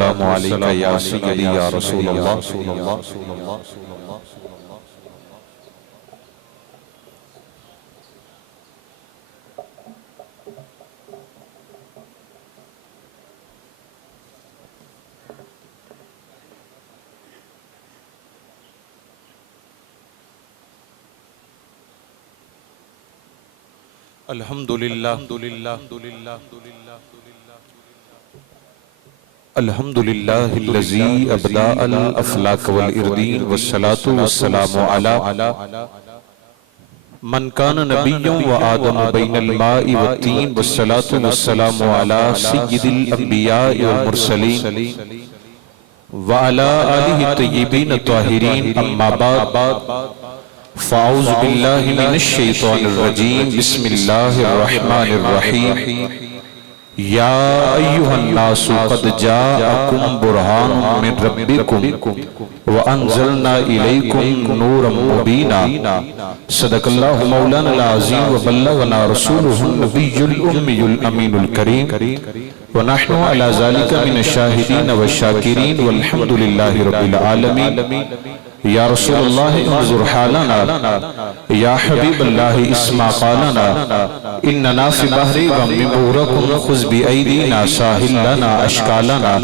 والسلام علیکہ یا سیدی یا رسول اللہ۔ الحمدللہ الحمدللہ الذی ابدع الافلاک والاردین والصلاة والسلام علی من کان نبی و آدم بین الماء والتین والصلاة والسلام علی سید الانبیاء والمرسلین وعلی آلہ الطیبین الطاہرین اما بعد فاعوذ باللہ من الشیطان الرجیم بسم اللہ الرحمن الرحیم یا ایہا الناس قد جاءکم برہان من ربکم وانزلنا الیکم نورا مبینا صدق اللہ مولانا العظیم وبلغنا رسولہ النبی الامی الامین الکریم ونحن على ذلك من الشاہدین والشاکرین والحمد للہ رب العالمین یا رسول اللہ انظر حالنا یا حبیب اللہ اسمع قالنا اننا فی بحری غم بورکم خذ بأیدینا ساحل لنا اشکالنا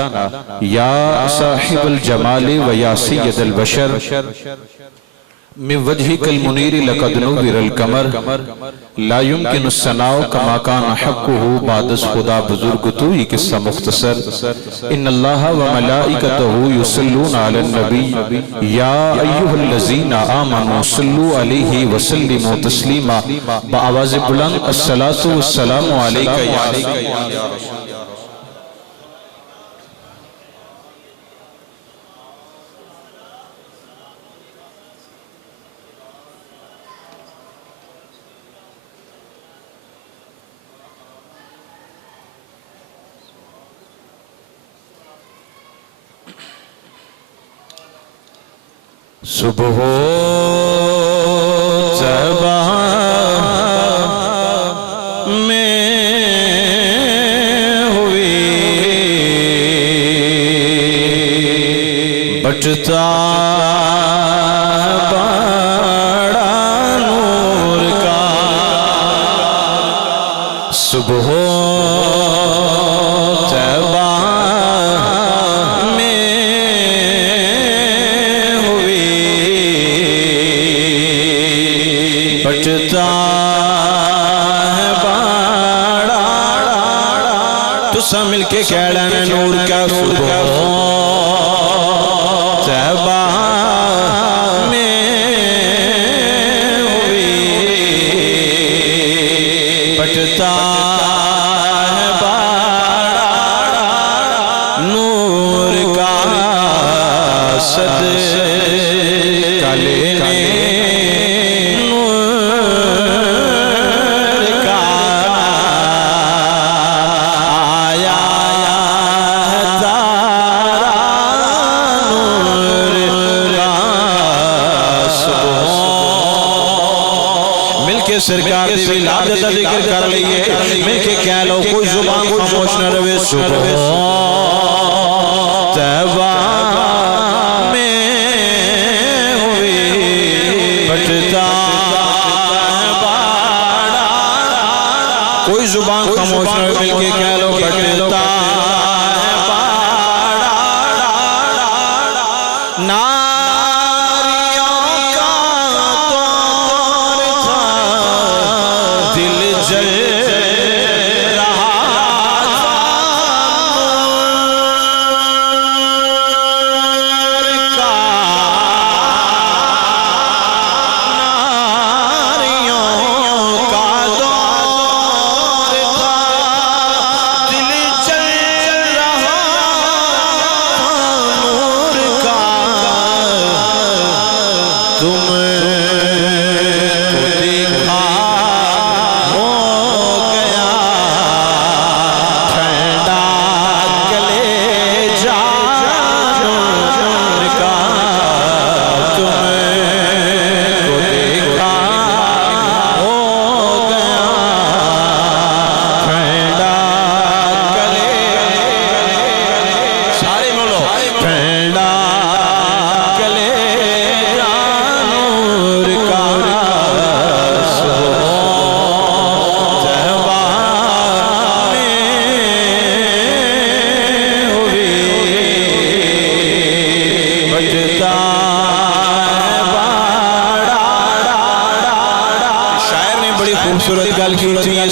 یا صاحب الجمال و یا سید البشر من وجہک المنیر لقد نور القمر لا يمکن الثناء کما کان حقہ بعد از خدا بزرگ تو یہ قصہ مختصر ان اللہ و ملائکتہ یصلون علی النبی یا ایہا الذین آمنوا صلو علیہ وسلموا تسلیما بآواز بلند الصلاة والسلام علیکہ یا رسول اللہ۔ صبح صبا میں ہوئی بٹتا بڑا نور کا صبح تسا مل کے کہڑا نور کا صبح طیبہ میں ہوئی بٹتا ہے بڑا نور کا صدقہ لینے سرکار دی ولادت کا ذکر کر لئیے مل کے کہہ لو کوئی زبان خاموش نہ روے صبح طیبہ میں ہوئی بٹتا بڑا کوئی زبان خاموش نہ روے مل کے کہہ لو بٹتا بڑا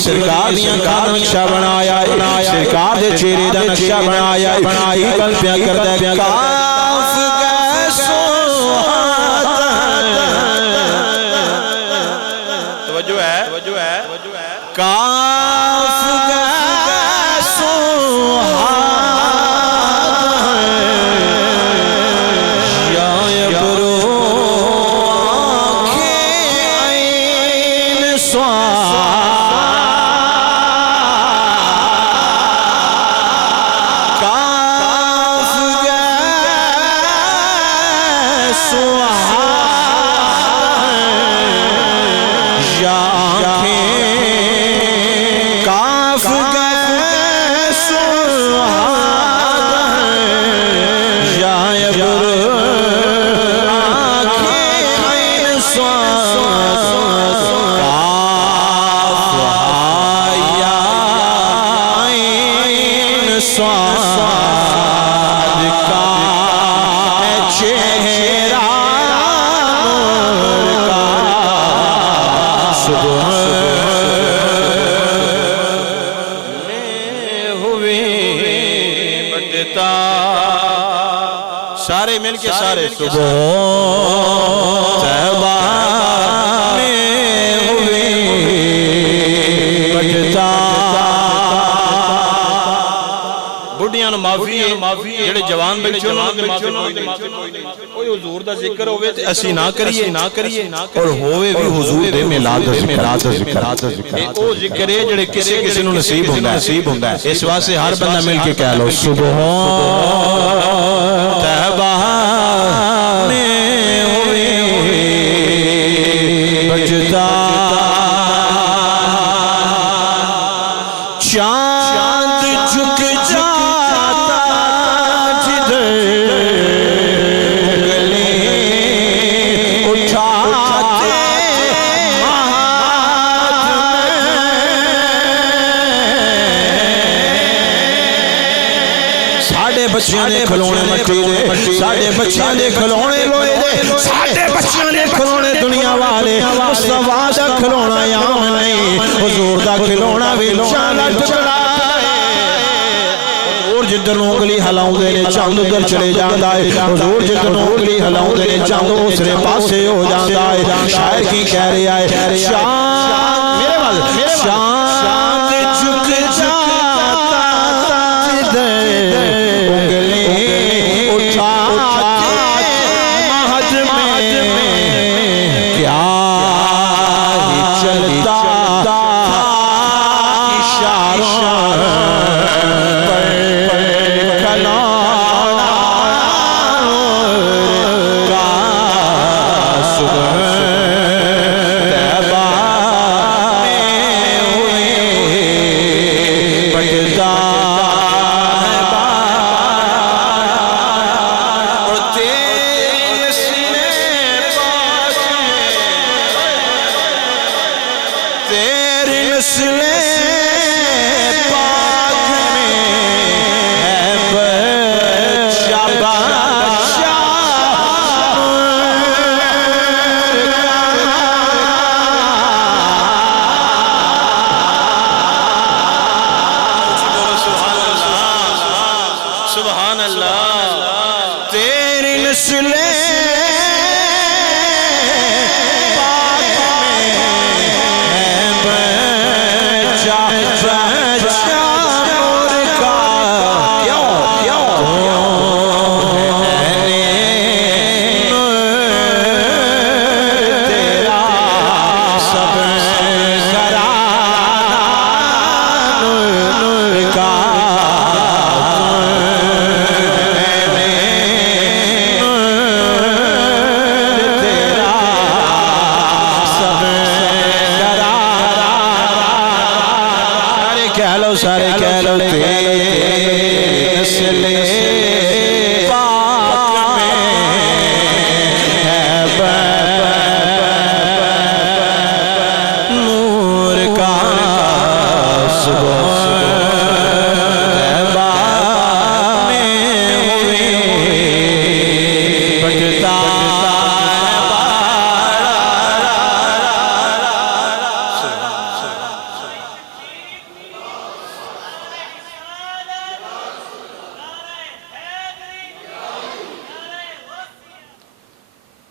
سرکار دیاں اکھاں دا نقشہ بنایا ہے سرکار دے چہرے دا نقشہ بنایا ہے قلب پیا کردا ہے کاف گیسو توجہ ہے کاف گیسو سارے مل کے سارے صبح طیبہ میں ہوئے بٹتا بڑھیاں معافی جڑے جوان بچوں کوئی حضور دا ذکر ہوئے تے اسی نہ کریے اور ہوئے بھی حضور دے میلاد دا ذکر او ذکر ہے جڑے کسی نو نصیب ہوندا ہے اس واسطے ہر بندہ مل کے کہہ لو سبحان طیبہ میں ہوئے بجتا چاند جھک جاتا جدھر انگلی اٹھاتے ہاتھ میں ساڑھے بچیاں دے کھلونے مٹی دے ساڑھے بچیاں دے کھلونے لوئے دے ساڑھے بچیاں دے کھلونے دنیا والے مصطفیٰ دا کھلونا یام نہیں حضور دا کھلونا بھی چاند ٹکڑا حضور جدن انگلی ہلاؤں دے چاند ادھر چلے جاندہ ہے حضور جدن انگلی ہلاؤں دے چاند اسرے پاسے ہو جاندہ ہے شاعر کی کہہ رہا ہے چاند جھک جاتا جدھر انگلی اٹھاتے مہد میں کیا ہی چلتا اشاروں پر کھلونا کا صبح طیبہ میں ہوئے بٹتا ہے اور تیرے سینے پاس تیرے نسل پاک میں ہے بچہ سبحان اللہ تیری نسل پاک میں ہے بچہ نور کا کیوں تیرا سب گھرانہ نور کا سارے کہہ لو تیرے نسل پاک میں ہے نور کا صبح طیبہ میں ہوئے بٹتا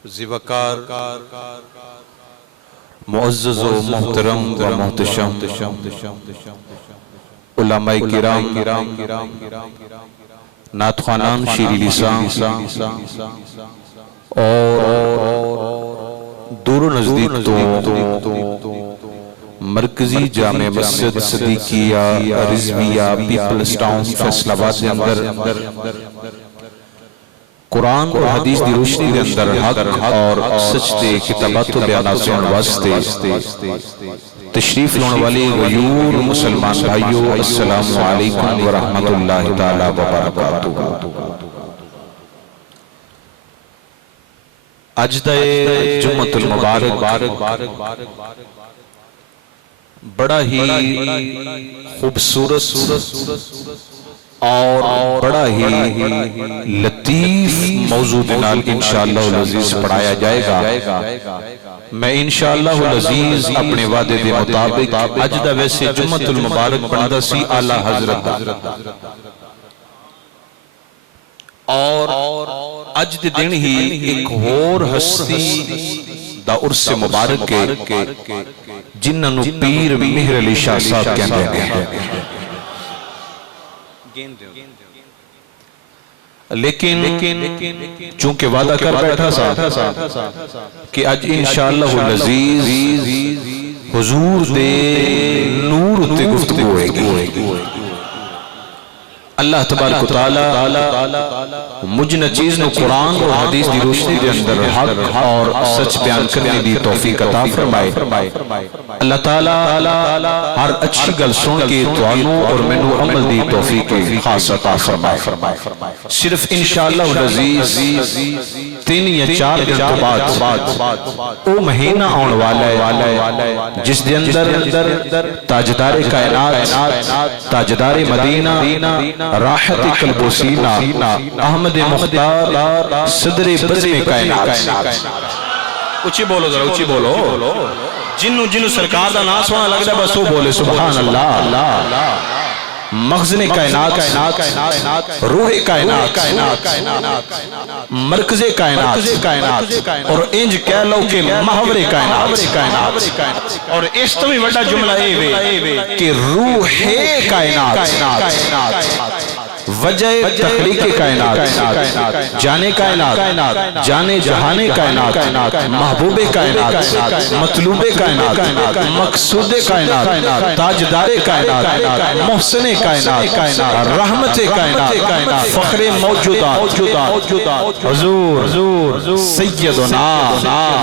ذوقار معزز و محترم و محتشم علماء کرام، نعت خوانان شیریں لسان اور دور و نزدیک تو مرکزی جامع مسجد صدیقیہ رضویہ پیپلز ٹاؤن فیصل آباد کے اندر قرآن اور حدیث دی روشنی دے اندر حق اور سچ دے کتابات و بیانات سنن واسطے تشریف لون والے غیور مسلمان بھائیو، السلام علیکم ورحمت اللہ تعالی وبرکاتہ۔ اج دا جمعۃ المبارک بڑا ہی خوبصورت اور بڑا ہی لطیف موضوع نال انشاءاللہ العزیز پڑھایا جائے گا۔ میں انشاءاللہ العزیز اپنے وعدے دے مطابق اج دا ویسے جمعۃ المبارک پڑھدا سی اعلی حضرت اور اج دے دن ہی ایک اور ہستی دا عرس مبارک کے جنہاں نو پیر مہر علی شاہ صاحب کہندے ہیں، لیکن چونکہ وعدہ کر بیٹھا سا کہ اج انشاءاللہ العزیز حضور دے نور تے گفتگو ہوئے گی۔ اللہ تبارک و تعالی مجھنا چیز نو قرآن اور حدیث دی روشنی دے اندر حق اور سچ بیان کرنے دی توفیق عطا فرمائے۔ اللہ تعالی ہر اچھی گل سن کے توانوں اور منو عمل دی توفیق خاص عطا فرمائے۔ صرف انشاءاللہ العزیز 3 یا 4 دن تو بعد او مہینہ آن والا ہے جس دے اندر تاجدار کائنات، تاجدار مدینہ، راحت قلب و سینہ، احمد مختار، صدر بزم کائنات۔ اچھی بولو ذرا، اچھی بولو، جنو سرکار دا نام سونا لگ دا بس وہ بولے سبحان اللہ۔ مخزن کائنات، روح کائنات، مرکز کائنات، اور انج کہہ لو کہ محور کائنات، اور اس تو بھی بڑا جملہ اے کہ روح کائنات، وجہ تخلیق کائنات، جانے کائنات، جانے جہانے کائنات، محبوب کائنات، مطلوب کائنات، مقصود کائنات، تاجدار کائنات، محسن کائنات، رحمت کائنات، فخر موجودات، حضور سیدنا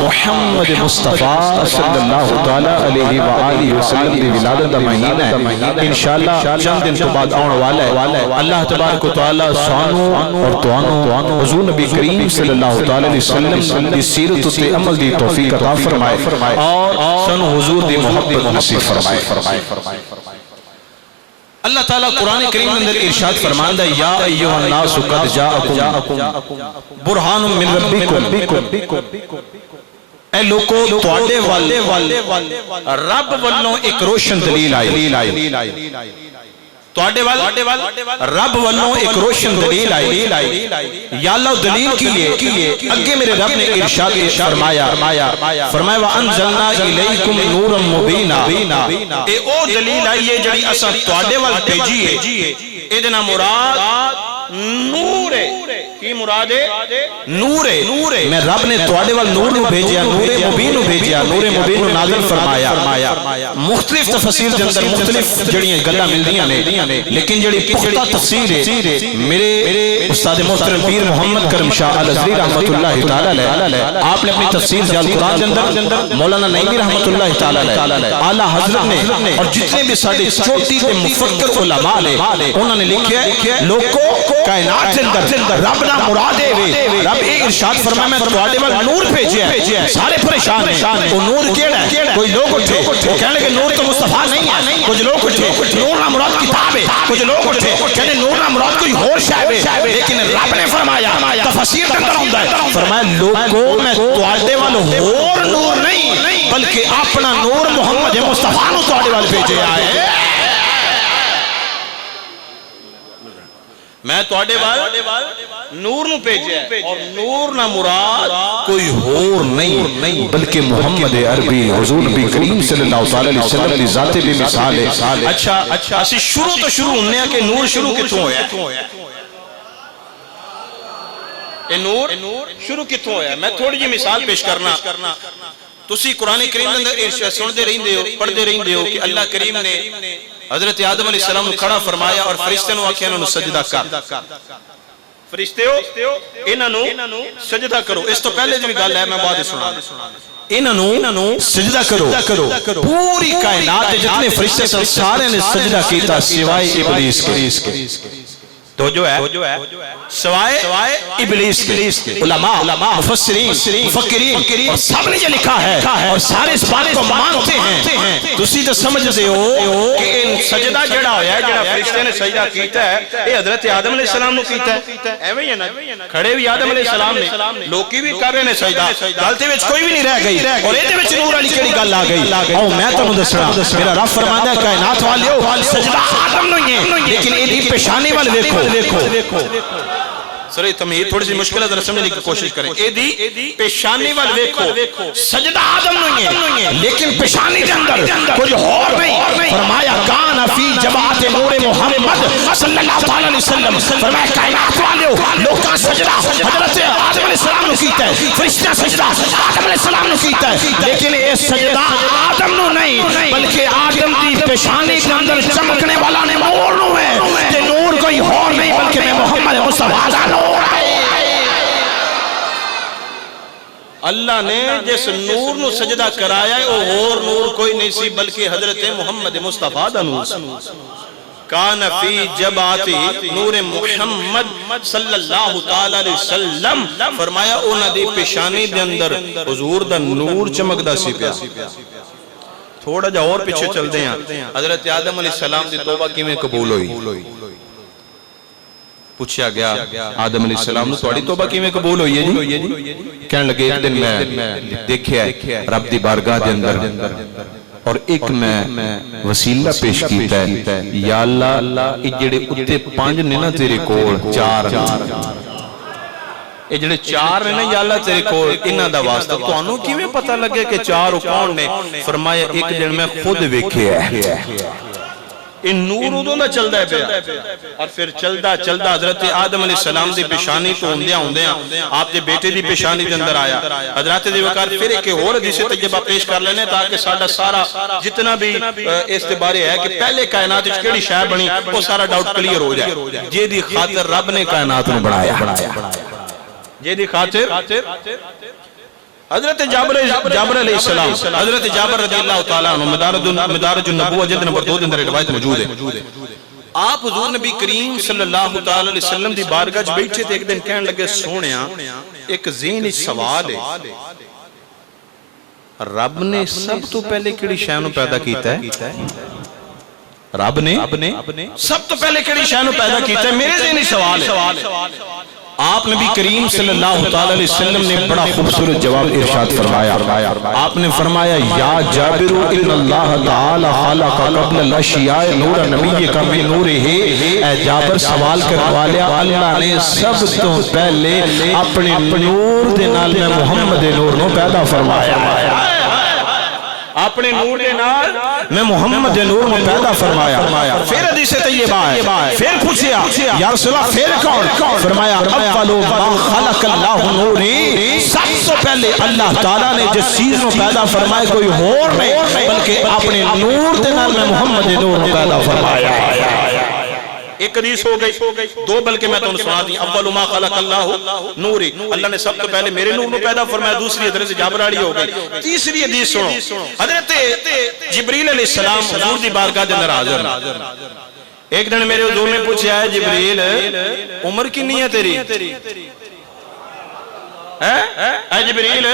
محمد مصطفیٰ صلی اللہ تعالیٰ علیہ وآلہ وسلم دی ولادت دا مہینہ ہے۔ انشاءاللہ چند دن تو بعد آن والا ہے۔ اللہ تبارک و تعالیٰ سانو اور توانو حضور نبی کریم صلی اللہ تعالیٰ علیہ وسلم دی سیرت تے عمل دی توفیق عطا فرمائے اور سانو حضور دی محبت نصیب فرمائے۔ اللہ تعالیٰ قرآن کریم اندر ارشاد فرماندہ یا ایوہ الناس قد جاءکم برہان من ربکم، اے لوگوں تواڈے والے رب والوں ایک روشن دلیل آئی، تواڈے رب والوں ایک روشن دلیل آئی۔ یا اللہ دلیل کیے اگے میرے رب نے ارشاد فرمایا وَأَنزَلْنَا إِلَيْكُمْ نُورًا مُبِينًا، اے او دلیل آئی ہے جڑی اساں تواڈے وال بھیجیے، اے دنا مراد نور ہے۔ کی مراد ہے؟ نور ہے۔ میں رب نے تواڈے وال نور نو بھیجیا، نور مبین نو بھیجیا، نور مبین نو نازل فرمایا۔ مختلف تفسیر دے اندر مختلف جڑیاں گلاں ملدیاں نے، لیکن جڑی پختہ تفسیر ہے میرے استاد محترم پیر محمد کرم شاہ الازہری رحمۃ اللہ تعالی علیہ، آپ نے اپنی تفسیر ضیاء القرآن دے اندر مولانا نعیمی رحمۃ اللہ تعالی علیہ، اعلیٰ حضرت نے اور جتنے بھی ساڈے چوٹی تے مفکر علماء نے انہوں نے لکھیا ہے لوگوں کائنات دے اندر رب مراد ہے، رب اے ارشاد فرمایا میں تواڈے وال نور بھیجیا ہے۔ سارے پریشان ہیں وہ نور کیڑا ہے؟ کوئی لوگ اٹھے وہ کہنے لگے نور تو مصطفیٰ نہیں ہے، کچھ لوگ اٹھے نور نہ مراد کتاب ہے، کچھ لوگ اٹھے کہنے نور نہ مراد کوئی اور شے ہے، لیکن رب نے فرمایا تفسیر کے اندر ہوندا ہے، فرمایا لوگوں میں تواڈے وال اور نور نہیں بلکہ اپنا نور محمد مصطفیٰ نو تواڈے وال بھیجیا ہے۔ میں تواڈے وال نور نو بھیجیا اور نور نہ مراد کوئی اور نہیں بلکہ محمد عربی حضور نبی کریم صلی اللہ علیہ وسلم کی ذات بے مثال ہے. اچھا اسی شروع تو شروع ہونے ہیں کہ نور شروع کتوں ہویا اے نور شروع کتوں ہویا. میں تھوڑی جی مثال پیش کرنا. تسی قرآن کریم اندر سنتے رہندے ہو پڑھتے رہندے ہو کہ اللہ کریم نے حضرت آدم علیہ السلام کو کھڑا فرمایا اور فرشتے نو آکھیا انہاں نو سجدہ کر. فرشتے ہو انہاں نو سجدہ کرو. اس تو پہلے جو گل ہے میں بعد سنا. انہاں نو سجدہ کرو. پوری کائنات جتنے فرشتے سن سارے نے سجدہ کیتا سوائے ابلیس کے. تو جو ہے سوائے ابلیس کے. علماء مفسرین مفکرین اور سب نے یہ لکھا ہے اور سارے اس بات کو مانتے ہیں. تسی تو سمجھتے ہو کہ ان سجدہ جڑا ہویا ہے جڑا فرشتے نے سجدہ کیتا ہے یہ حضرت آدم علیہ السلام نے کیتا ہے. ایویں ہی ہے نا کھڑے بھی آدم علیہ السلام نے لوکی بھی کر رہے نے سجدہ. غلطی وچ کوئی بھی نہیں رہ گئی اور ایدے وچ نور والی کیڑی گل آ گئی. او میں تانوں دسنا میرا رب فرماندا ہے کائنات والیو سجدہ آدم نو ہی ہے لیکن ایدی پیشانی وال دیکھو. سر تمہیں تھوڑی سی مشکل ہے سمجھنے کی کوشش کریں. ایدی پیشانی وال دیکھو سجدہ آدم نہیں ہے لیکن پیشانی کے اندر کوئی اور نہیں. فرمایا کان فی جبہت نور محمد صلی اللہ علیہ وسلم. فرمایا کائنات والیو لوکاں سجدہ حضرت آدم علیہ السلام نے کیتا ہے فرشتہ سجدہ آدم علیہ السلام نے کیتا ہے لیکن یہ سجدہ آدم نو نہیں بلکہ آدم دی پیشانی کے اندر چمکنے والا نے نور نو ہے. کہ نور کوئی اور نہیں بلکہ میں محمد مصطفیٰ دا نور ہے. اللہ نے جس نور نو سجدہ کرایا ہے وہ اور نور کوئی نہیں سی بلکہ حضرت محمد مصطفیٰ دا نور. کان فی جباتی نور محمد صلی اللہ تعالی علیہ وسلم. فرمایا انہاں دی پیشانی دے اندر حضور دا نور چمکدا سی پیا. تھوڑا جا اور پیچھے چل دے ہیں. حضرت آدم علیہ السلام دی توبہ کیویں قبول ہوئی؟ پوچھا گیا آدم علیہ السلام نے تواڈی توبہ کیویں قبول ہوئی ہے جی؟ کہنے لگے ایک دن میں دیکھیا ہے رب دی بارگاہ دے اندر اور ایک میں وسیلہ پیش کیتا ہے یا اللہ اے جڑے اتے 5 نے نا تیرے کول 4 اے جڑے 4 نے نا یا اللہ تیرے کول انہاں دا واسطہ تانوں کیویں پتہ لگے کہ 4 کون نے؟ فرمایا ایک دن میں خود ویکھیا ہے. ان نور ادوں دا چلدا ہے پیا اور پھر چلدا حضرت آدم علیہ السلام دی پیشانی تو ہوندیاں آپ دے بیٹے دی پیشانی دے اندر آیا. حضرات دی وقار پھر ایک اور حدیث تجربہ پیش کر لینے تاکہ ساڈا سارا جتنا بھی اس دے بارے ہے کہ پہلے کائنات وچ کیڑی شے بنی وہ سارا ڈاؤٹ کلیئر ہو جائے. جے دی خاطر رب نے کائنات نو بنایا جے دی خاطر حضرت جابر علیہ السلام حضرت جابر رضی اللہ تعالیٰ عنہ مدارج النبوہ جلد نمبر 2 اندر روایت موجود ہے. آپ حضور نبی کریم صلی اللہ تعالیٰ علیہ وسلم دی بارگاہ وچ بیٹھے تھے. ایک دن کہنے لگے سونیا ایک ذہن وچ سوال ہے رب نے سب تو پہلے کیڑی شے نو پیدا کیتا ہے؟ رب نے سب تو پہلے کیڑی شے نو پیدا کیتا ہے؟ میرے ذہن وچ سوال ہے. آپ نبی کریم صلی اللہ تعالی علیہ وسلم نے بڑا خوبصورت جواب ارشاد فرمایا. آپ نے فرمایا یا جابر ان اللہ تعالی خلق قبل الاشیاء نور نبی کا من نورہ. اے جابر سوال کرنے والے اللہ نے سب تو پہلے اپنے نور دے نال میں محمد نور نو پیدا فرمایا. اپنے نور دے نال میں محمد نور میں پیدا فرمایا. پھر حدیث طیبہ ہے پھر پوچھیا یا رسول اللہ پھر کون؟ فرمایا اول ما خلق اللہ نوری. سب سے پہلے اللہ تعالیٰ نے جس چیز کو پیدا فرمایا کوئی اور نہیں بلکہ اپنے نور دے نال میں محمد نور میں پیدا فرمایا. ایک حدیث ہو گئی 2 بلکہ میں تو سنا دی. اول ما خلق اللہ نوری اللہ نے سب تو پہلے میرے نور کو پیدا فرمایا. دوسری حضرت جابر علی ہو گئی. تیسری حدیث سنو حضرت جبریل علیہ السلام حضور دی بارگاہ دے اندر حاضر. ایک دن میرے حضور نے پوچھا ہے جبریل عمر کتنی ہے تیری؟ اے جبریل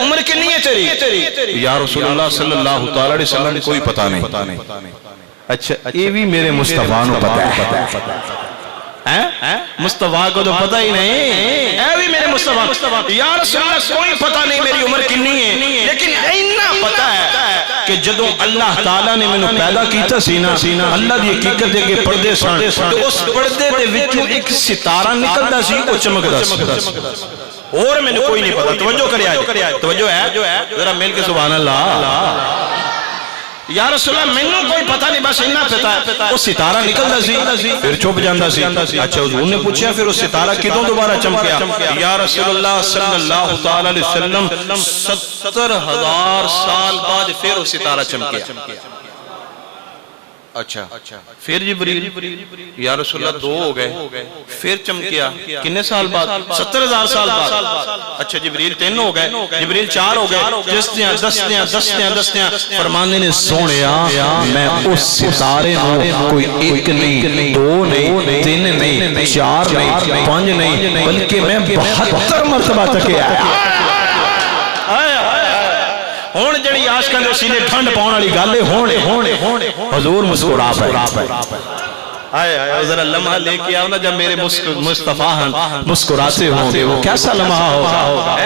عمر کتنی ہے تیری؟ یا رسول اللہ صلی اللہ تعالی علیہ وسلم کوئی پتہ نہیں. اچھا یہ بھی میرے مصطفیٰ نو پتہ ہے. مصطفیٰ کو تو پتہ ہی نہیں. اے بھی میرے مصطفیٰ یا رسول اللہ کوئی پتہ نہیں میری عمر کتنی ہے لیکن اتنا پتہ ہے کہ جدوں اللہ تعالیٰ نے مینوں پیدا کیتا سی نا اللہ دی حقیقت دے کے پردے سن تے اس پردے دے وچوں ایک ستارہ نکلدا سی او چمکدا سی اور میں نے کوئی نہیں پتا توجہ کرے آئے توجہ ہے ذرا مل کے سبحان اللہ یا رسول اللہ میں نے کوئی پتا نہیں بس انہا پتا ہے وہ ستارہ نکلدا سی پھر چھپ جاندا سی اچھا حضور نے پوچھا پھر وہ ستارہ کدوں دوبارہ چمکیا یا رسول اللہ صلی اللہ تعالی علیہ وسلم 70,000 سال بعد پھر وہ ستارہ چمکیا اچھا پھر جبریل یا رسول اللہ 2 ہو گئے پھر چمکیا کنے سال بعد 70,000 سال بعد اچھا جبریل 3 ہو گئے جبریل 4 ہو گئے دستیاں فرمانے نے سونیا میں اس ستارے میں کوئی 1 نہیں 2 نہیں 3 نہیں 4 نہیں 5 نہیں بلکہ میں 72 مرتبہ تک آیا ہون جڑی عاشقاں دے سینے ٹھنڈ پاؤن والی گل ہے ہون حضور مسکرا پے آئے ذرا لمحہ لے کے آؤ نا جب میرے مصطفیٰ مسکراتے ہوں گے وہ کیسا لمحہ ہوگا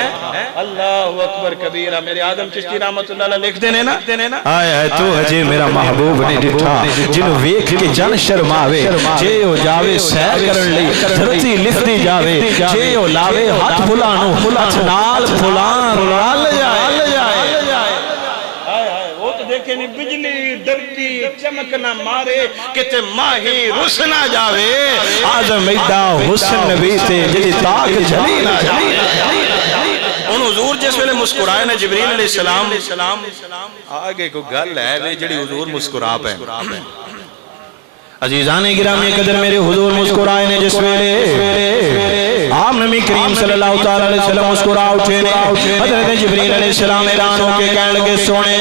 اللہ اکبر کبیرہ میرے آدم چشتی رحمت اللہ علیہ لکھ دینے نا آئے تو ہجے میرا محبوب نے ڈٹھا جنہوں ویکھ کے جن شرماوے جے ہو جاوے سیر کرن لئی دھرتی لفت دی جاوے جے ہو لاوے ہاتھ پھلانو ہاتھ نال پھلان رال جائے دیکھیں نہیں بجلی ڈرتی چمک نہ مارے کتے ماہی رس نہ جاوے آزم ایڈا حسن نبی تے جلی تاک جلی نہ جاوے ان حضور جس ویلے مسکرائے نا جبریل علیہ السلام آگے کو گل ہے وہ جڑی حضور مسکرا پہ عزیزان گرامی قدر میرے حضور مسکرائے نے جس ویلے آپ نبی کریم صلی اللہ تعالی علیہ وسلم مسکرا اٹھے نے حضرت جبریل علیہ السلام اعلان ہو کے کہنے لگے سونے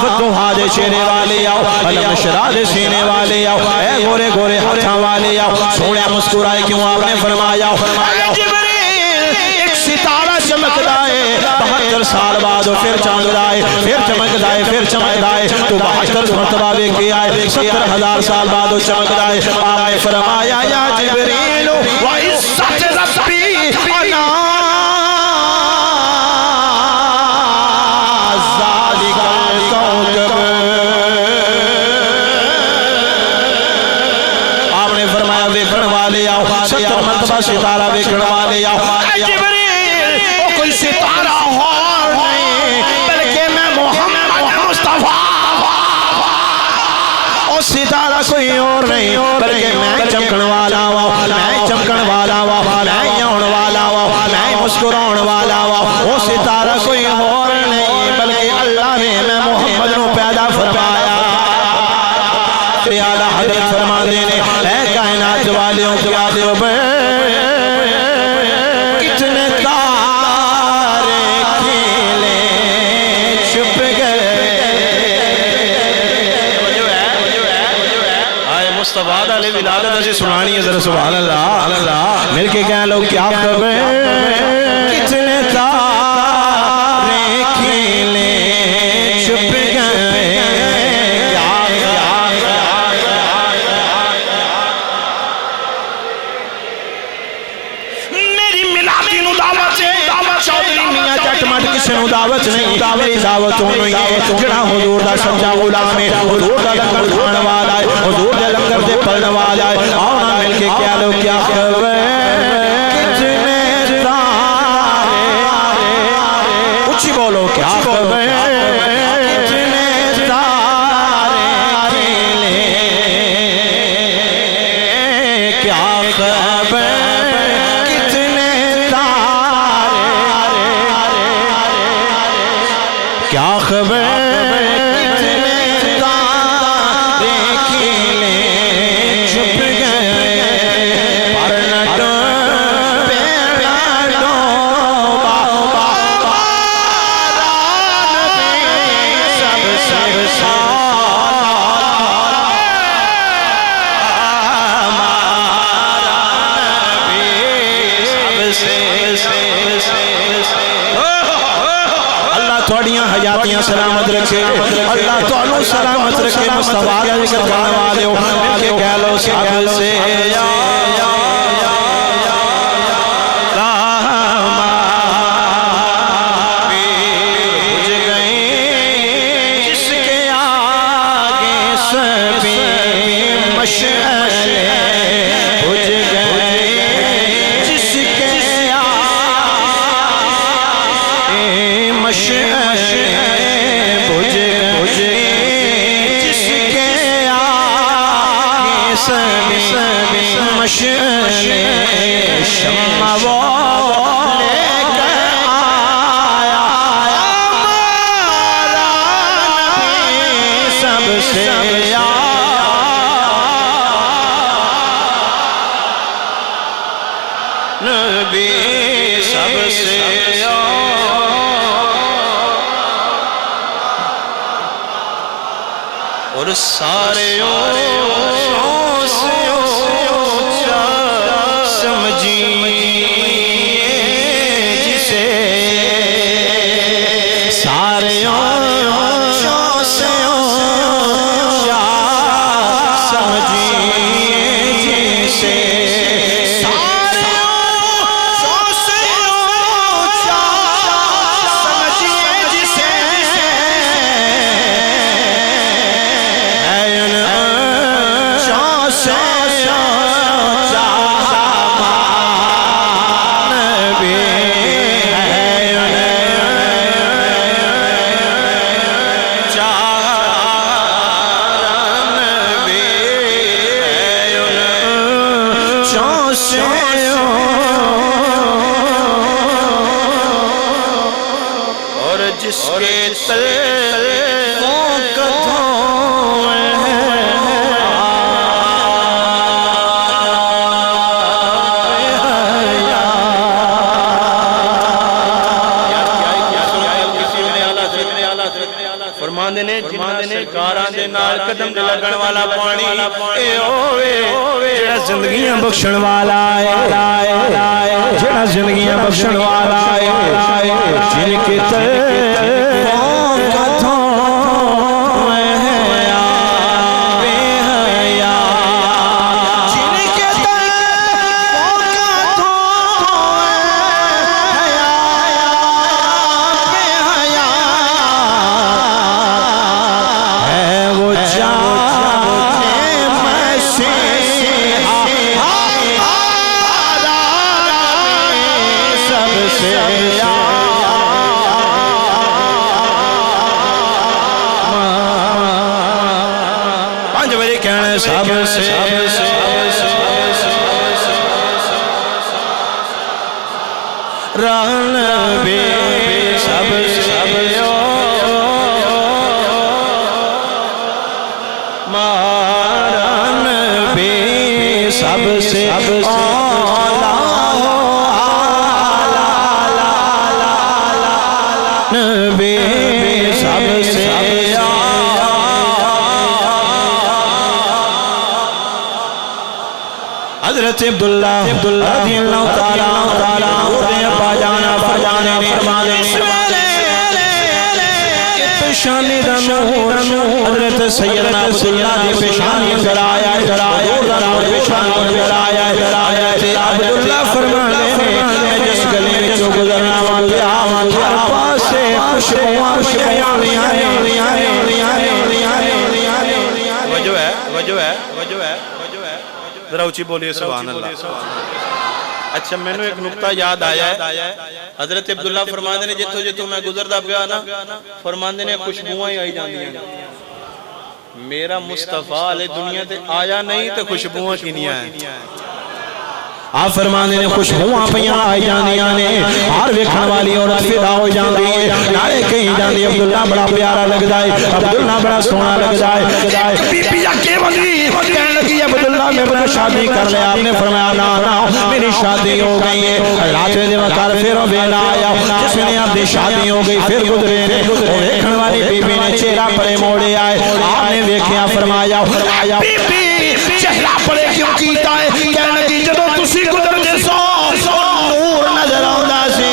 فتوحا دے چہرے والے آؤ علم شرح دے سینے والے آؤ اے گورے گورے ہاتھاں والے آؤ سونے مسکرائے کیوں آپ نے فرمایا اے جبریل ایک ستارہ چمکدا ہے 72 سال بعد پھر چمکدا ہے پھر چمکدا ہے پھر چمکدا ہے تو 72 مرتبہ بھی کیا ہے 70,000 سال بعد چمکدا ہے آپ نے فرمایا یا جبریل وعزت ربی انا ستارہ ویکھن والے آؤ اے جبریل وہ کوئی ستارہ اور نہیں بلکہ میں محمد مصطفیٰ وہ ستارہ کوئی اور نہیں بلکہ میں چمکن والا ہوا میں چمکن والا ہوا میں یون والا ہوا میں مسکراؤن والا ہوا وہ ستارہ کوئی اور نہیں بلکہ اللہ نے میں محمد نو پیدا فرمایا اعلیٰ حضرت فرما دینے اے کائنات والیوں کے آدھے بے مصطفیٰ علیہ ولادت ایسی سنانی ہے ذرا سبحان اللہ مل کے کہہ لو کیا خبر کتنے تارے کھیلے چھپ گئے میری ملادی نو دعوت ہے چودھری میاں جٹ مٹ کسی نو دعوت نہیں میری دعوت ہونو ہے جڑا حضور دا سمجھا غلام ہے حضور دا لنگر کھان والا ہے حضور دے لنگر دے پڑھنے والا ہے آنا مل کے کیا لو کیا خبر کتنے تارے اچھی بولو کیا خبر کتنے تارے کیا خبر کتنے تارے کیا خبر حیاتیاں سلامت رکھے اللہ تعالیٰ سلامت رکھے مصطفیٰ کا ذکر کرنے والے ہو مل کے کہہ لو سب سے نبی سب سے اور سارے سے اونچا سمجھیے جسے سارے سے اونچا سمجھیے جسے سارے سے اونچا سمجھیے جسے اور جس کے تلووں کا فرماندے نے کاراں دے نال قدم دے لگن والا پانی اے ہوے جڑا زندگیاں بخشن والا ہے جڑا زندگیاں بخشن والا ہے جن کے تلووں کا سب سے رن بے سب سے مارن بے سب سے بے سب سے حضرت عبداللہ رضی اللہ تعالیٰ ابا جانا فرمانے پیشانی دا نور حضرت سیدنا عبداللہ دی پیشانی اندر آیا حضرت عبداللہ فرمانے میں جس گلی وچوں گزرنا مانگیا ہر پاسے خوشبوئاں وجہ ہے ذرا اونچی بولیے سبحان اللہ اچھا میں نے ایک نقطہ یاد آیا ہے حضرت عبداللہ فرماندے نے جتوں میں گزردا پیا نا فرماندے نے خوشبوئیں آئی جاندیاں میرا مصطفیٰ علیہ دنیا تے آیا نہیں تے خوشبوئیں کینیاں ہیں آپ فرمانے نے خوشبوئیں پیاں آئی جاندیاں نے ہر ویکھن والی عورت فدا ہو جاندی ہے نالے کہیں جاندی عبداللہ بڑا پیارا لگدا ہے عبداللہ بڑا سونا لگدا ہے بی بی اکے ولی کہنے لگی عبداللہ میں اپنا شادی کر لیا آپ نے فرمایا نا میری شادی ہو گئی ہے رات میں وقار پھروں بینا آیا جس میں اپنی شادی ہو گئی پھر گزرے نے ویکھن والی بی بی نے چہرہ پڑے موڑے آئے آپ نے ویکھیا فرمایا بی بی چہرہ پڑے کیوں کیتا ہے کہنے لگی جدوں تسی گزر دے سو نور نظر آندا سی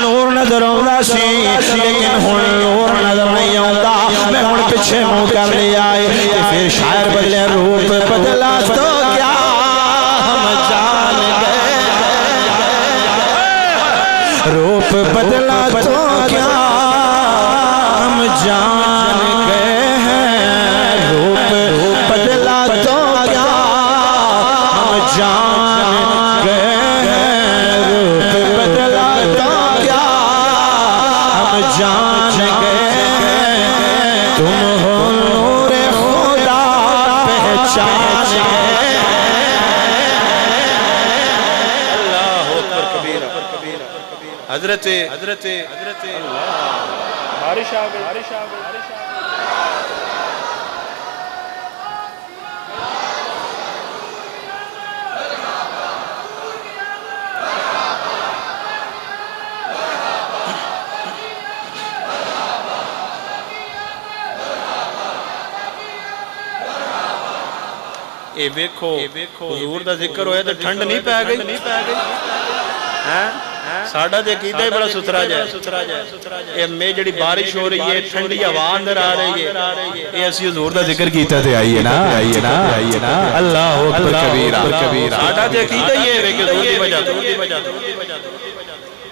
نور نظر آندا سی لیکن ہن نور نظر نہیں آندا میں ہن پیچھے منہ کر لیا ہے پھر شاعر بدلے روپ بدلا تو کیا ہم جان گئے روپ بدلا تو کیا ہم جان گئے روپ بدلا تو کیا ہم جان گئے روپ بدلا تو کیا ہم جان گئے تم ہو نور خدا پہچان گئے اللہ اکبر کبیرہ حضرت بارش آ گئی ਇਹ ਵੇਖੋ ਹਜ਼ੂਰ ਦਾ ਜ਼ਿਕਰ ਹੋਇਆ ਤੇ ਠੰਡ ਨਹੀਂ ਪੈ ਗਈ ਹੈ ਸਾਡਾ ਤੇ ਅਕੀਦਾ ਹੀ ਬੜਾ ਸੁਥਰਾ ਜਿਹਾ ਇਹ ਮੇ ਜਿਹੜੀ ਬਾਰਿਸ਼ ਹੋ ਰਹੀ ਹੈ ਠੰਡੀ ਹਵਾ ਅੰਦਰ ਆ ਰਹੀ ਹੈ ਇਹ ਅਸੀਂ ਹਜ਼ੂਰ ਦਾ ਜ਼ਿਕਰ ਕੀਤਾ ਤੇ ਆਈ ਹੈ ਨਾ ਅੱਲਾਹੁ ਅਕਬਰ ਕਬੀਰਾ ਸਾਡਾ ਤੇ ਅਕੀਦਾ ਹੀ ਹੈ ਕਿ ਹਜ਼ੂਰ ਦੀ ਵਜ੍ਹਾ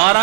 12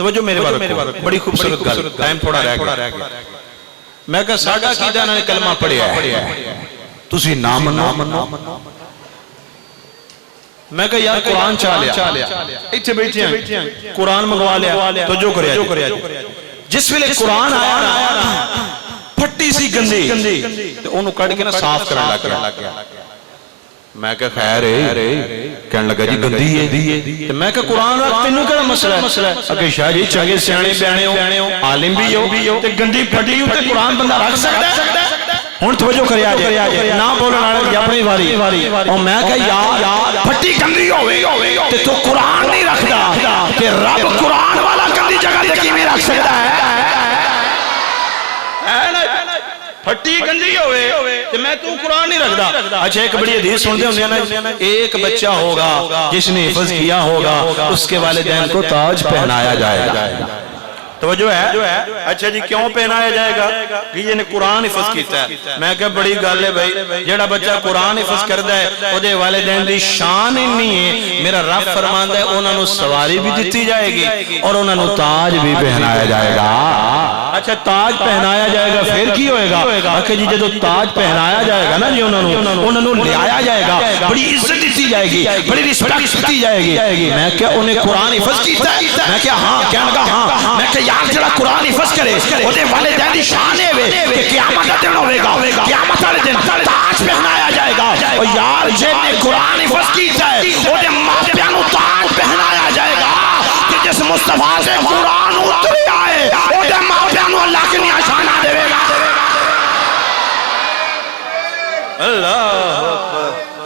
توجہ میرے بارے بڑی خوبصورت گل ٹائم تھوڑا رہ گیا میں کہا ساڈا کیدا انہاں نے کلمہ پڑھیا ہے تسی نہ منو میں کہا یار قرآن چاہ لیا ایتھے بیٹھے ہیں قرآن منگوا لیا توجہ کریا جس ویلے قرآن آیا پھٹی سی گندی تے اونوں کڈ کے نا صاف کرن لگ گیا میں کہا خیر ہے کہنے لگا جی گندی ہے تے میں کہا قرآن رکھ تینوں کیڑا مسئلہ ہے اگے شاہ جی چنگے سیانے بیانے ہو عالم بھی ہو تے گندی پھٹی تے قرآن بندہ رکھ سکتا ہے ہن توجہ کریا جے نہ بولن والے اپنی واری او میں کہا یار پھٹی گندی ہوے تے تو قرآن نہیں رکھدا کہ رب قرآن والا گندی جگہ تے کیویں رکھ سکتا ہے پھٹی گندی ہوئے تو میں تو قرآن نہیں رکھدا اچھا ایک بڑی حدیث سن دے ہوندے نا ایک بچہ ہوگا جس نے حفظ کیا ہوگا اس کے والدین کو تاج پہنایا جائے گا توجہ ہے اچھا جی کیوں پہنایا جائے گا کہ یہ نے قرآن حفظ کیتا ہے میں کہا بڑی گل ہے بھائی جڑا بچہ قرآن حفظ کردا ہے او دے والدین دی شان نہیں ہے میرا رب فرماندا ہے انہاں نو سواری بھی دتی جائے گی اور انہاں نو تاج بھی پہنایا جائے گا اچھا تاج پہنایا جائے گا پھر کی ہوئے گا کہ جی جدو تاج پہنایا جائے گا نا جی انہاں نو لیا جائے گا بڑی عزت دیتی جائے گی بڑی رسپیکٹ دیتی جائے گی میں کہا انہیں قرآن حفظ کیتا ہے میں کہا ہاں کہنے لگا ہاں میں کہا یار جڑا قرآن حفظ کرے او دے والدین دی شان ہے کہ قیامت دا دن ہوے گا قیامت والے دن تاج پہنایا جائے گا اور یار جے نے قرآن حفظ کیتا ہے او دے ماں پیو نو تاج پہنایا جائے گا کہ جس مصطفیٰ سے قرآن اتری آئے او دے ماں پیو نو اللہ کی نشانہ دے گا اللہ اکبر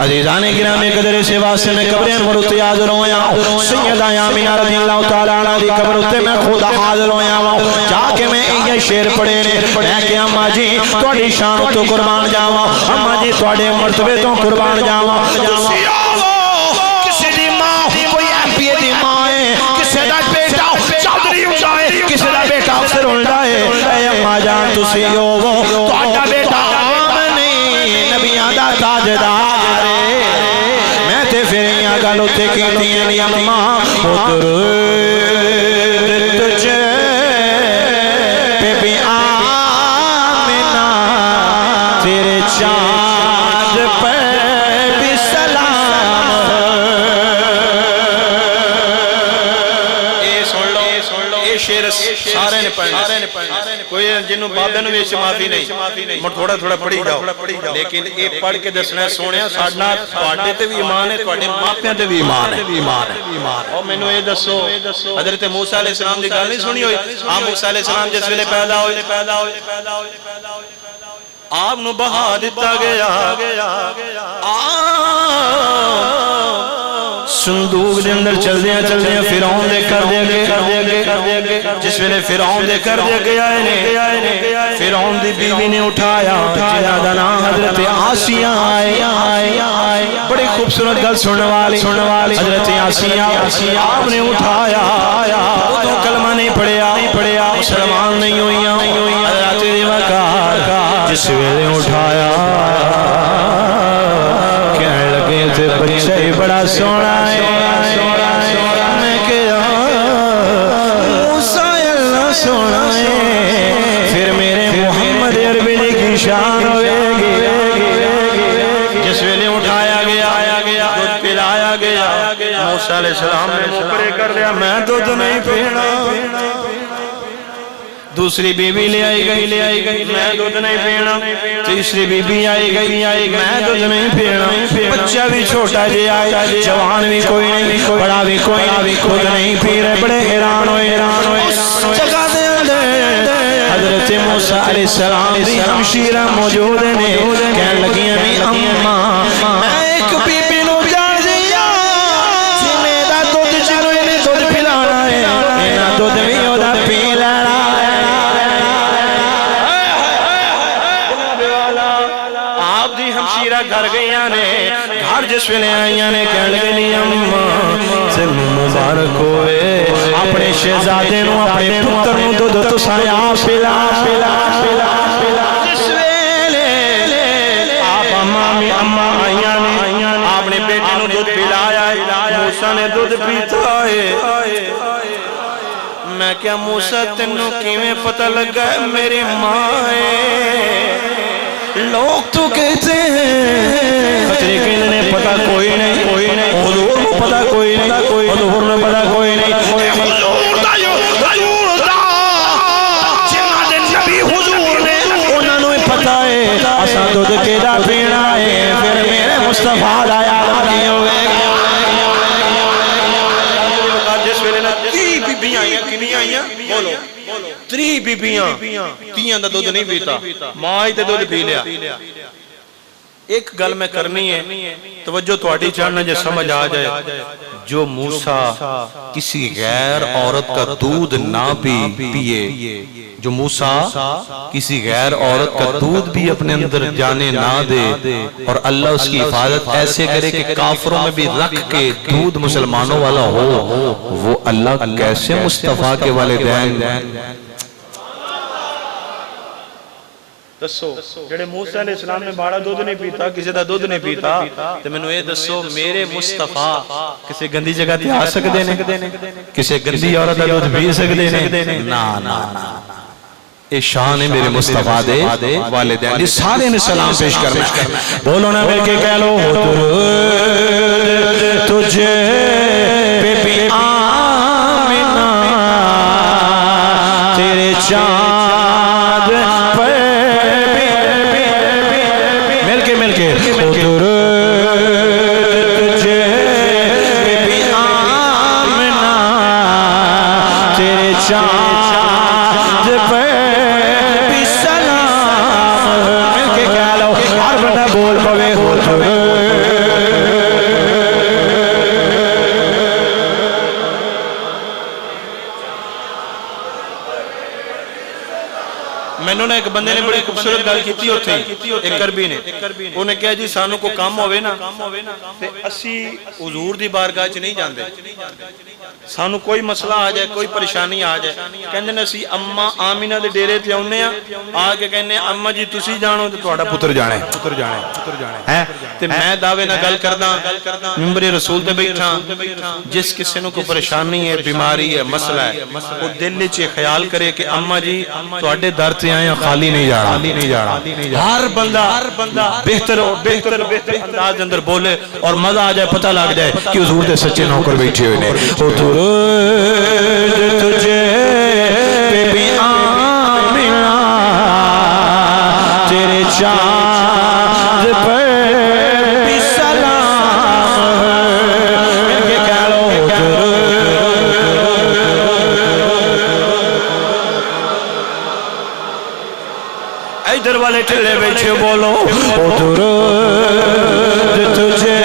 عزیزان گرامی قدر سے واسطے میں قبر انور اتے حاضر ہویا سیدہ آمینہ رضی اللہ تعالیٰ عنہ دی قبر اتے میں خود حاضر ہویا جا کے میں یہ شعر پڑھے نے میں کہ اماں جی تواڈی شان تو قربان جاواں اماں جی تواڈے مرتبے تو قربان جاواں کسی دی ماں کوئی ایم پی دی ماں ہے کسی دا بیٹا چودھری ہوندا ہے کسی دا بیٹا افسر ہوندا ہے اے اماں جان تسی ہو تواڈا بیٹا عام نہیں نبیاں دا تاجدار گلو تے کیتیاں نی اماں پتر تجھے پہ بھی آمنہ تیرے چاند پہ بھی سلام اے سن لو اے شعر سارے نے پڑھنا کوئی جنہوں بابے نو ویچ معافی نہیں مر تھوڑا تھوڑا پڑھی جاؤ لیکن اے پڑھ کے دسنا ہے سونیا ساڑھنا تھوڑے تے بھی ایمان ہے تھوڑے ماپیاں تے بھی ایمان ہے اور میں نو اے دسو حضرت موسیٰ علیہ السلام دی گل نہیں سنی ہوئی موسیٰ علیہ السلام جس ویلے پیدا ہوئے آپ نو بہا دیتا گیا صندوق دے اندر چل دیا فرعون دے کر دے جس ویلے فرعون دے کر دے گیا ہے فرعون دی بیوی نے اٹھایا جنہاں دا نام حضرت آسیہ آئے بڑی خوبصورت گل سننے والی حضرت آسیہ آپ نے اٹھایا تو کلمہ نہیں پڑھیا مسلمان نہیں ہوئیاں حضرت دی وقار جس ویلے اٹھایا کہنے لگے تھے بچہ ہی بڑا سونا ہے میں کہا موسیٰ اللہ سونا ہے پھر میرے محمد عربی کی شان ہوئے گی جس ویلے اٹھایا گیا دودھ پلایا گیا موسیٰ علیہ السلام نے مقرر کر لیا میں دودھ نہیں پینا دوسری بیوی لے آئی گئی میں دودھ نہیں پینا تیسری بیوی آئی گئی میں دودھ نہیں پینا بچہ بھی چھوٹا جی آئی جوان بھی کوئی نہیں بڑا بھی کوئی خود نہیں پی رہے بڑے حیران ہوئے جگہ دے حضرت موسیٰ علیہ السلام دی ہمشیرہ موجود نے کہنے لگی نہیں اماں میں ایک بیبی نو جان دیا جی میرا دودھ جنو انہیں دودھ پلانا ہے میرا دودھ بھی ہوتا پی لینا گھر گئیاں نے گھر جس ویلے آئیاں نے کہنے لگے نہیں اماں سے مبارک ہوئے اپنے شہزادے نو اپنے پتر نو دودھ تو سارے آپ پلا جس ویلے آپ اماں آئیاں نے موسیٰ نے دودھ پیتا ہے میں کیا موسیٰ تینوں کیویں پتہ لگا ہے میری ماں ہے لوگ تو کہتے ہیں خطرے کے انہیں پتہ کوئی نہیں حضور کو پتہ کوئی نہیں حضور نے پتہ کوئی نہیں حضور دا جنہ دن نبی حضور نے انہوں نے پتہ ہے اساں دودھ کیڑا پینا ہے پھر میرے مصطفیٰ دا یاد کی ہو گئے جس ویلے نا 30 بیبیاں آئیاں کنی آئیاں بولو 30 بیبیاں تیاں دا دودھ نہیں پیتا ماں ہی تے دودھ پی لیا ایک گل میں کرنی ہے توجہ تواڈی چاہنا جے سمجھ آ جائے جو موسیٰ کسی غیر عورت کا دودھ نہ پیے جو موسیٰ کسی غیر عورت کا دودھ بھی اپنے اندر جانے نہ دے اور اللہ اس کی حفاظت ایسے کرے کہ کافروں میں بھی رکھ کے دودھ مسلمانوں والا ہو وہ اللہ کیسے مصطفیٰ کے والدین دسو جڑے موسیٰ علیہ السلام نے باڑا دودھ نہیں پیتا کسی دا دودھ نہیں پیتا تو میں نے یہ دسو میرے مصطفیٰ کسی گندی جگہ تے آ سکتے ہیں کسی گندی عورت دا دودھ پی سکتے ہیں نا اے شان ہے میرے مصطفیٰ دے والدین یہ سارے نے سلام پیش کرنا بولو نا مل کے کہہ لو تجھے بی بی آمنہ تیرے چاند پر مل کے تجھے بی بی آمنہ تیرے چاند پر میں نے ایک بندے نے بڑی خوبصورت گل کیتی ہوتے ایک کربی نے انہیں کہا جی سانو کو کام ہوئے نا اسی حضور دی بارگاہ چ نہیں جاندے سانو کوئی مسئلہ آ جائے کوئی پریشانی آ جائے کہندے نے اسی اماں آمینہ دے ڈیرے تے اونے آ کے کہنے اماں جی تسی جانو تے تہاڈا پتر جانے ہیں تے میں دعوے نہ گل کردا منبر رسول تے بیٹھا جس کسی نو کو پریشانی ہے بیماری ہے مسئلہ ہے وہ دل وچ خیال کرے کہ اماں جی تہاڈے در تے آئے خالی نہیں جانا ہر بندہ بہتر انداز اندر بولے اور مزہ آ جائے پتہ لگ جائے کہ حضور دے سچے نوکر بیٹھے ہوئے نے تجھے بی بی آمنہ تیرے چاند پر بھی سلام مل کے کہہ لو ادھر والے ٹھلے بیٹھے بولو درود تجھے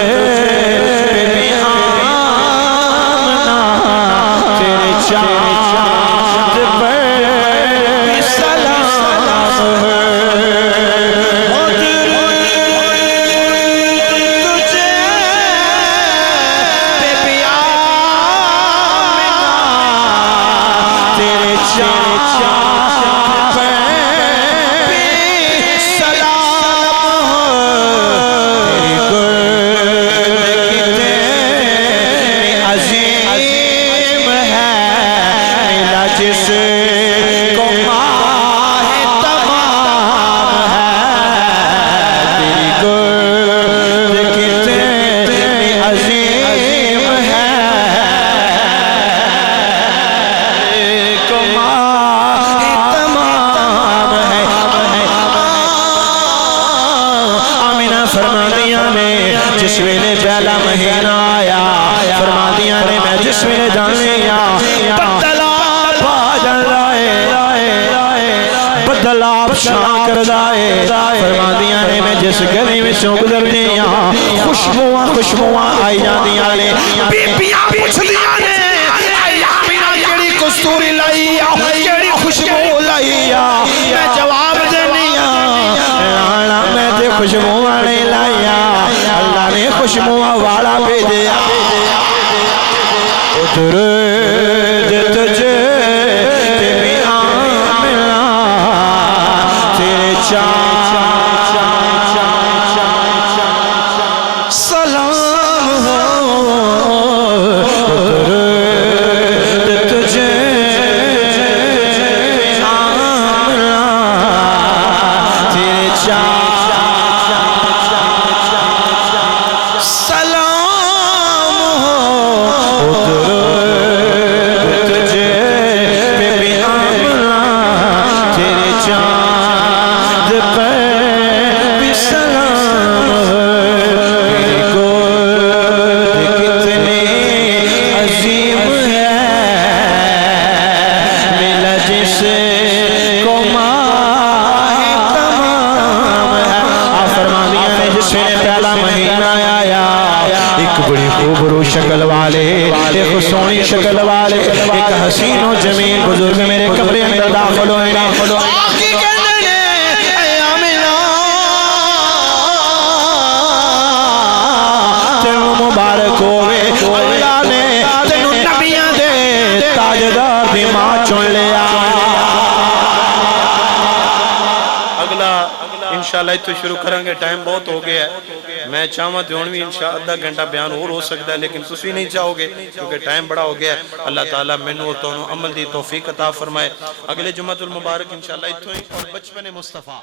بی بی آمنہ تیرے چاند پر بھی سلام درود تجھے بی بی آمنہ تیرے چاند پر جس ویلے پہلا مہینہ آیا فرما دیا نے میں جس ویلے جانے بدلاب آ جائے بدلاب شاہ کر دائے فرما دیا نے میں جس گلی میں چونک در دیا خوشبوان آئی جاندیاں نے بیبیاں پوچھ دیا نے آمینہ کیڑی کستوری لائی کیڑی خوشبو لائی میں جواب دینیا لانا میں تے خوشبو آنے لائیا اللہ نے خوشبو والا بھیجیا درود تجھے بی بی آمنہ تیرے سلام ہو ایک سونی شکل والے ایک حسین و جمیل بزرگ میرے قبر اندر داخل ہوئے آقی کہنے لے اے آمنہ تینوں مبارک ہوئے اللہ نے تینوں نبیاں دے تاجدار دی ماں چن لیا انشاءاللہ تو شروع کریں گے ٹائم بہت ہو گیا ہے میں چاہوں دیونوی انشاءاللہ آدھا گھنٹہ بیان اور ہو سکتا ہے لیکن تسی نہیں چاہو گے کیونکہ ٹائم بڑا ہو گیا ہے اللہ تعالیٰ منو اور تونوں عمل دی توفیق عطا فرمائے اگلے جمعہ المبارک انشاءاللہ اتھو ہی اور بچپن مصطفیٰ